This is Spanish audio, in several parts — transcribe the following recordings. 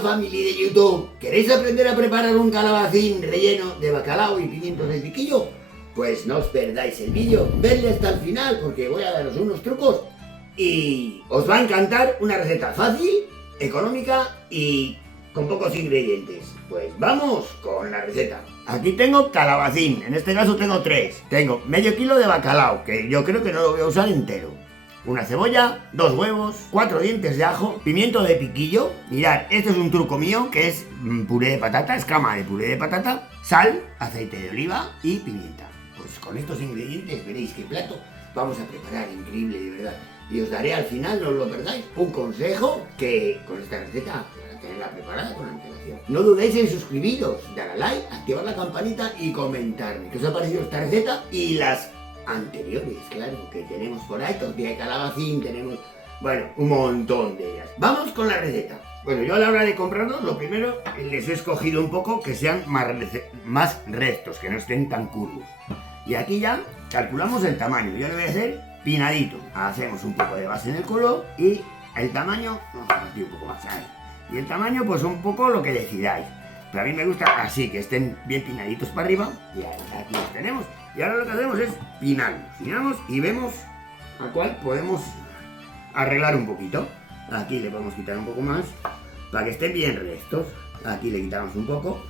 family de YouTube, ¿queréis aprender a preparar un calabacín relleno de bacalao y pimientos de piquillo? Pues no os perdáis el vídeo, vedle hasta el final porque voy a daros unos trucos y os va a encantar, una receta fácil, económica y con pocos ingredientes. Pues vamos con la receta. Aquí tengo calabacín, en este caso tengo 3. Tengo medio kilo de bacalao, que yo creo que no lo voy a usar entero. Una cebolla, 2 huevos, 4 dientes de ajo, pimiento de piquillo. Mirad, este es un truco mío que es puré de patata, escama de puré de patata, sal, aceite de oliva y pimienta. Pues con estos ingredientes veréis qué plato vamos a preparar, increíble de verdad. Y os daré al final, no os lo perdáis, un consejo que con esta receta para tenerla preparada con antelación. No dudéis en suscribiros, dar a like, activar la campanita y comentarme qué os ha parecido esta receta y las anteriores, claro, que tenemos por ahí, tortilla de calabacín, tenemos, bueno, un montón de ellas. Vamos con la receta. Bueno, yo a la hora de comprarlos, lo primero, les he escogido un poco que sean más rectos, que no estén tan curvos. Y aquí ya calculamos el tamaño. Yo le voy a hacer pinadito. Hacemos un poco de base en el culo y el tamaño, vamos a partir un poco más ahí. Y el tamaño, pues un poco lo que decidáis. Pero a mí me gusta así, que estén bien pinaditos para arriba. Y aquí los tenemos. Y ahora lo que hacemos es pinarlos. Pinamos y vemos a cuál podemos arreglar un poquito. Aquí le podemos quitar un poco más para que estén bien rectos. Aquí le quitamos un poco.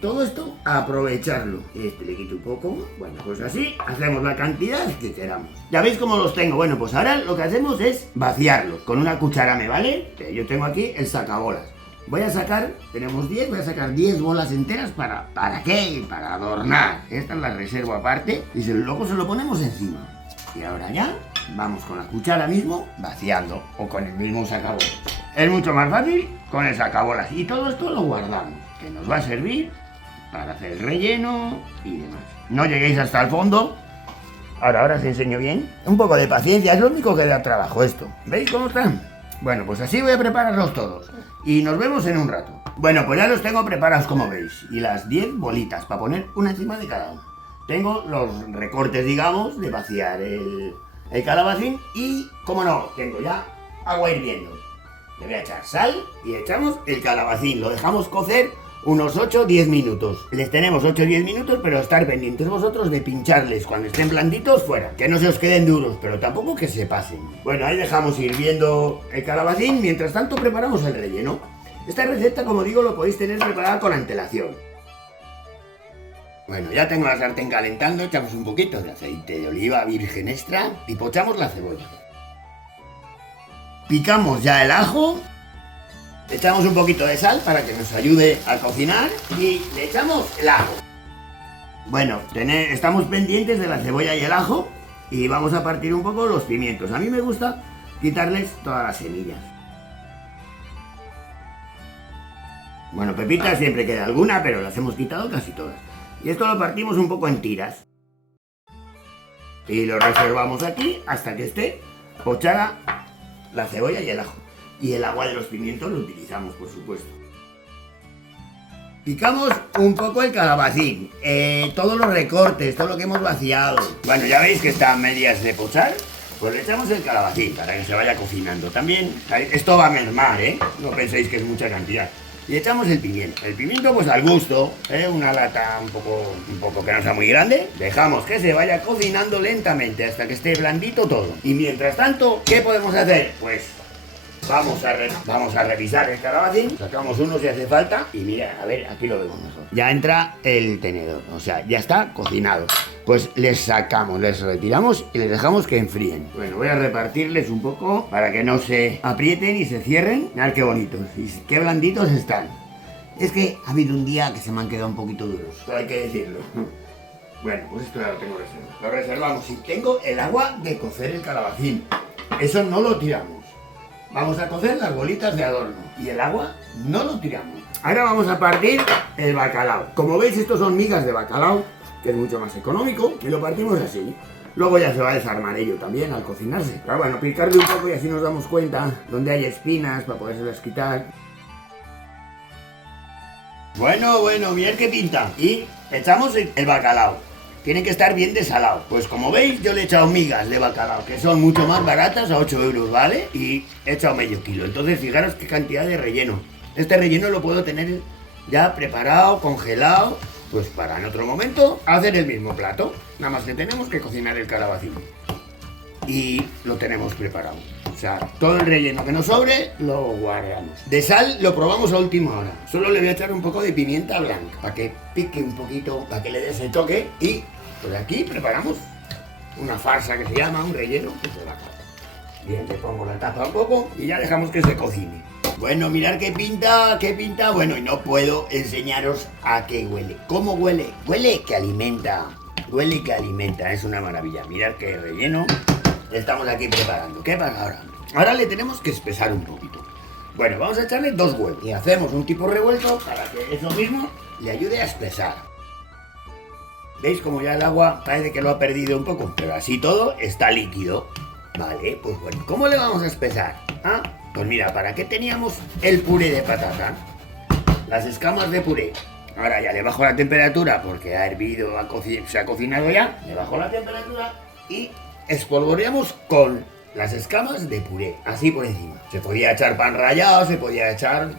Todo esto aprovecharlo. Este le quito un poco. Bueno, pues así hacemos la cantidad que queramos. Ya veis cómo los tengo. Bueno, pues ahora lo que hacemos es vaciarlos. Con una cuchara me vale. Yo tengo aquí el sacabolas. Voy a sacar, tenemos 10, voy a sacar 10 bolas enteras ¿para qué? Para adornar. Esta la reservo aparte y luego se lo ponemos encima. Y ahora ya vamos con la cuchara mismo vaciando o con el mismo sacabolas. Es mucho más fácil con el sacabolas y todo esto lo guardamos, que nos va a servir para hacer el relleno y demás. No lleguéis hasta el fondo. Ahora os enseño bien. Un poco de paciencia, es lo único que da trabajo esto. ¿Veis cómo están? Bueno, pues así voy a prepararlos todos. Y nos vemos en un rato. Bueno, pues ya los tengo preparados como veis. Y las 10 bolitas para poner una encima de cada una. Tengo los recortes, digamos, de vaciar el calabacín. Y, como no, tengo ya agua hirviendo. Le voy a echar sal y echamos el calabacín. Lo dejamos cocer unos 8-10 minutos. Les tenemos 8-10 minutos, pero estar pendientes vosotros de pincharles cuando estén blanditos fuera. Que no se os queden duros, pero tampoco que se pasen. Bueno, ahí dejamos hirviendo el calabacín. Mientras tanto preparamos el relleno. Esta receta, como digo, lo podéis tener preparada con antelación. Bueno, ya tengo la sartén calentando. Echamos un poquito de aceite de oliva virgen extra y pochamos la cebolla. Picamos ya el ajo. Echamos un poquito de sal para que nos ayude a cocinar y le echamos el ajo. Bueno, estamos pendientes de la cebolla y el ajo y vamos a partir un poco los pimientos. A mí me gusta quitarles todas las semillas. Bueno, pepitas siempre queda alguna, pero las hemos quitado casi todas. Y esto lo partimos un poco en tiras. Y lo reservamos aquí hasta que esté pochada la cebolla y el ajo. Y el agua de los pimientos lo utilizamos, por supuesto. Picamos un poco el calabacín, todos los recortes, todo lo que hemos vaciado. Bueno, ya veis que está a medias de pochar, pues le echamos el calabacín para que se vaya cocinando. También esto va a mermar, no penséis que es mucha cantidad. Y echamos el pimiento. El pimiento pues al gusto, una lata un poco que no sea muy grande. Dejamos que se vaya cocinando lentamente hasta que esté blandito todo. Y mientras tanto, ¿qué podemos hacer? Pues vamos a revisar el calabacín, sacamos uno si hace falta y mira, a ver, aquí lo vemos mejor. Ya entra el tenedor, o sea, ya está cocinado. Pues les sacamos, les retiramos y les dejamos que enfríen. Bueno, voy a repartirles un poco para que no se aprieten y se cierren. Mirad qué bonitos y qué blanditos están. Es que ha habido un día que se me han quedado un poquito duros, pero hay que decirlo. Bueno, pues esto ya lo tengo reservado. Lo reservamos y tengo el agua de cocer el calabacín. Eso no lo tiramos. Vamos a cocer las bolitas de adorno y el agua no lo tiramos. Ahora vamos a partir el bacalao. Como veis, estos son migas de bacalao, que es mucho más económico, y lo partimos así. Luego ya se va a desarmar ello también al cocinarse. Pero bueno, picarle un poco y así nos damos cuenta donde hay espinas para podérselas quitar. Bueno, mirad qué pinta. Y echamos el bacalao. Tiene que estar bien desalado. Pues como veis, yo le he echado migas de bacalao, que son mucho más baratas, a 8 euros, ¿vale? Y he echado medio kilo. Entonces, fijaros qué cantidad de relleno. Este relleno lo puedo tener ya preparado, congelado, pues para en otro momento hacer el mismo plato. Nada más que tenemos que cocinar el calabacín. Y lo tenemos preparado. O sea, todo el relleno que nos sobre lo guardamos. De sal lo probamos a última hora. Solo le voy a echar un poco de pimienta blanca para que pique un poquito, para que le dé ese toque. Y pues aquí preparamos una farsa que se llama un relleno de bacalao. Bien, le pongo la tapa un poco y ya dejamos que se cocine. Bueno, mirad qué pinta, qué pinta. Bueno, y no puedo enseñaros a qué huele. ¿Cómo huele? Huele que alimenta. Huele que alimenta, es una maravilla. Mirad qué relleno estamos aquí preparando. ¿Qué pasa ahora? Ahora le tenemos que espesar un poquito. Bueno, vamos a echarle 2 huevos y hacemos un tipo revuelto para que eso mismo le ayude a espesar. ¿Veis como ya el agua parece que lo ha perdido un poco? Pero así todo está líquido. Vale, pues bueno, ¿cómo le vamos a espesar? ¿Ah? Pues mira, ¿para qué teníamos el puré de patata? Las escamas de puré. Ahora ya le bajo la temperatura porque ha hervido, se ha cocinado ya. Le bajo la temperatura y espolvoreamos con las escamas de puré, así por encima. Se podía echar pan rallado, se podía echar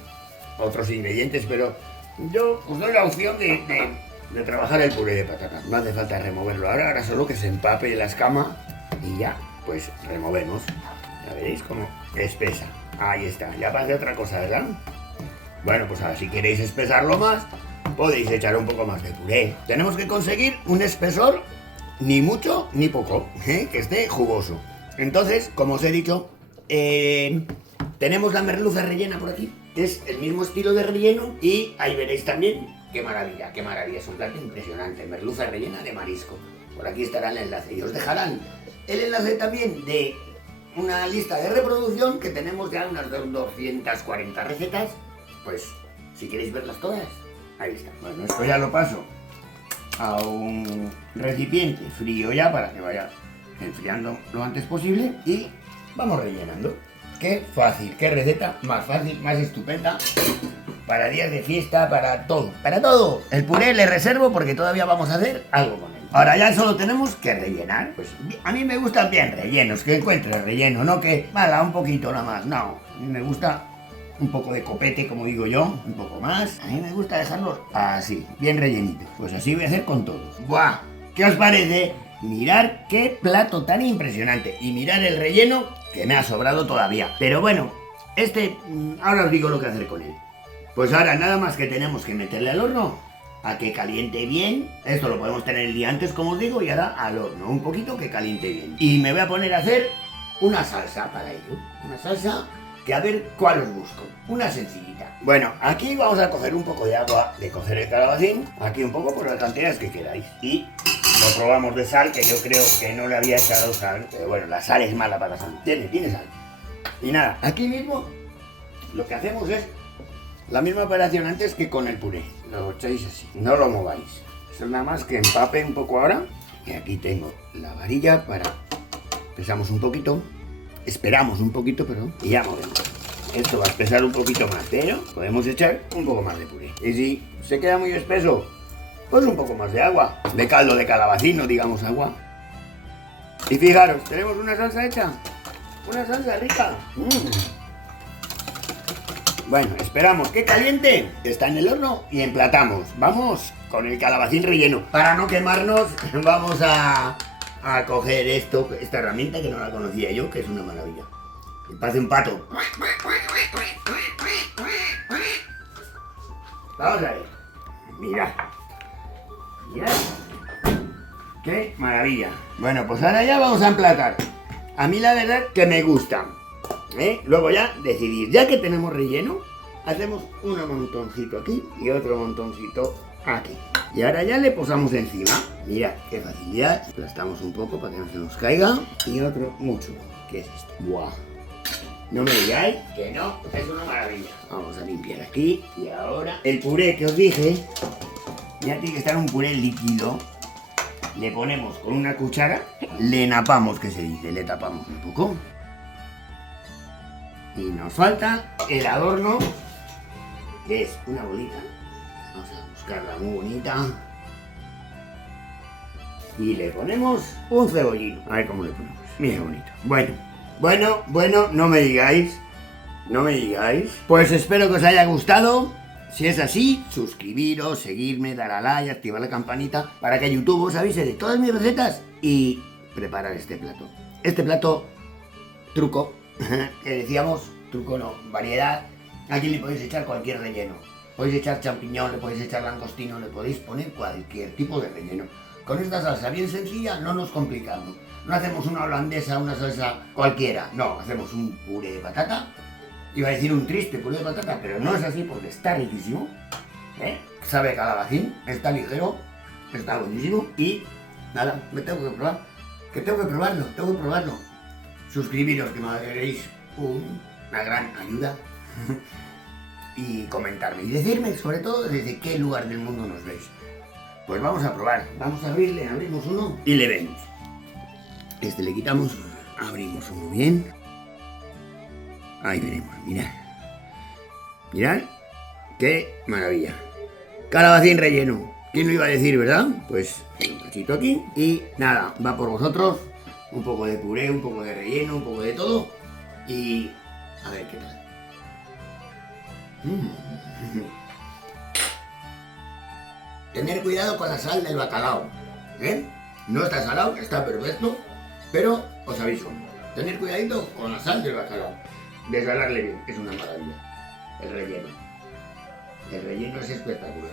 otros ingredientes, pero yo os doy la opción de trabajar el puré de patata. No hace falta removerlo ahora solo que se empape la escama y ya, pues removemos. Ya veréis cómo espesa. Ahí está, ya pasa otra cosa, ¿verdad? Bueno, pues ahora si queréis espesarlo más, podéis echar un poco más de puré. Tenemos que conseguir un espesor ni mucho ni poco, que esté jugoso. Entonces, como os he dicho, tenemos la merluza rellena por aquí, que es el mismo estilo de relleno, y ahí veréis también qué maravilla, es un plato impresionante, merluza rellena de marisco. Por aquí estará el enlace y os dejarán el enlace también de una lista de reproducción que tenemos ya unas 240 recetas, pues si queréis verlas todas, ahí está. Bueno, esto ya lo paso a un recipiente frío ya para que vaya enfriando lo antes posible y vamos rellenando. Qué fácil, qué receta más fácil, más estupenda para días de fiesta, para todo, para todo. El puré le reservo porque todavía vamos a hacer algo con él. Ahora ya solo tenemos que rellenar. Pues a mí me gustan bien rellenos, que encuentre relleno, no que mala un poquito nada más, no. A mí me gusta un poco de copete, como digo yo, un poco más. A mí me gusta dejarlos así, bien rellenitos. Pues así voy a hacer con todos. ¡Buah! ¿Qué os parece? Mirad qué plato tan impresionante. Y mirad el relleno que me ha sobrado todavía. Pero bueno, ahora os digo lo que hacer con él. Pues ahora nada más que tenemos que meterle al horno a que caliente bien. Esto lo podemos tener el día antes, como os digo, y ahora al horno, un poquito que caliente bien. Y me voy a poner a hacer una salsa para ello. Una salsa que a ver cuál os busco. Una sencillita. Bueno, aquí vamos a coger un poco de agua de cocer el calabacín. Aquí un poco por las cantidades que queráis. Y lo probamos de sal, que yo creo que no le había echado sal. Pero bueno, la sal es mala para la salud. Tiene sal. Y nada, aquí mismo lo que hacemos es la misma operación antes que con el puré. Lo echáis así, no lo mováis. Eso es nada más que empape un poco ahora. Y aquí tengo la varilla para... Pesamos un poquito. Esperamos un poquito, perdón. Y ya movemos. Esto va a espesar un poquito más, pero podemos echar un poco más de puré. Y si se queda muy espeso, pues un poco más de agua. De caldo de calabacín, no digamos agua. Y fijaros, tenemos una salsa hecha. Una salsa rica. Bueno, esperamos que caliente, está en el horno y emplatamos. Vamos con el calabacín relleno. Para no quemarnos, vamos a coger esta herramienta que no la conocía yo, que es una maravilla. Que parece un pato. Vamos a ver. Mirad. Qué maravilla. Bueno, pues ahora ya vamos a emplatar. A mí la verdad que me gusta. Luego ya decidir, ya que tenemos relleno, hacemos un montoncito aquí y otro montoncito aquí. Y ahora ya le posamos encima. Mirad qué facilidad. Aplastamos un poco para que no se nos caiga. Y otro mucho. ¿Qué es esto? ¡Buah! No me digáis que no, es una maravilla. Vamos a limpiar aquí. Y ahora el puré que os dije, ya tiene que estar un puré líquido. Le ponemos con una cuchara, le napamos, que se dice, le tapamos un poco. Y nos falta el adorno, que es una bolita. Vamos a buscarla muy bonita. Y le ponemos un cebollino. A ver cómo le ponemos. Mira qué bonito. Bueno, no me digáis No me digáis. Pues espero que os haya gustado. Si es así, suscribiros, seguirme, dar a like, activar la campanita para que YouTube os avise de todas mis recetas y preparar este plato. Este plato, truco, que decíamos, truco no, variedad. Aquí le podéis echar cualquier relleno. Podéis echar champiñón, le podéis echar langostino, le podéis poner cualquier tipo de relleno. Con esta salsa bien sencilla no nos complicamos. No hacemos una holandesa, una salsa cualquiera. No, hacemos un puré de patata. Iba a decir un triste puré de patata, pero no es así porque está riquísimo. Sabe a calabacín, está ligero, está buenísimo. Y nada, me tengo que probar. Que tengo que probarlo. Suscribiros, que me haréis una gran ayuda. Y comentarme. Y decirme, sobre todo, desde qué lugar del mundo nos veis. Pues vamos a probar. Vamos a abrimos uno y le vemos. Este le quitamos, abrimos uno bien. Ahí veremos, mirad. Mirad, qué maravilla. Calabacín relleno. ¿Quién lo iba a decir, verdad? Pues un cachito aquí. Y nada, va por vosotros. Un poco de puré, un poco de relleno, un poco de todo. Y a ver qué tal. Tener cuidado con la sal del bacalao. No está salado, está perfecto. Pero os aviso, tener cuidadito con la sal del bacalao. Desalarle bien, es una maravilla. El relleno. El relleno es espectacular.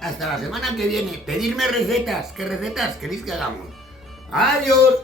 Hasta la semana que viene. Pedirme recetas. ¿Qué recetas queréis que hagamos? ¡Adiós!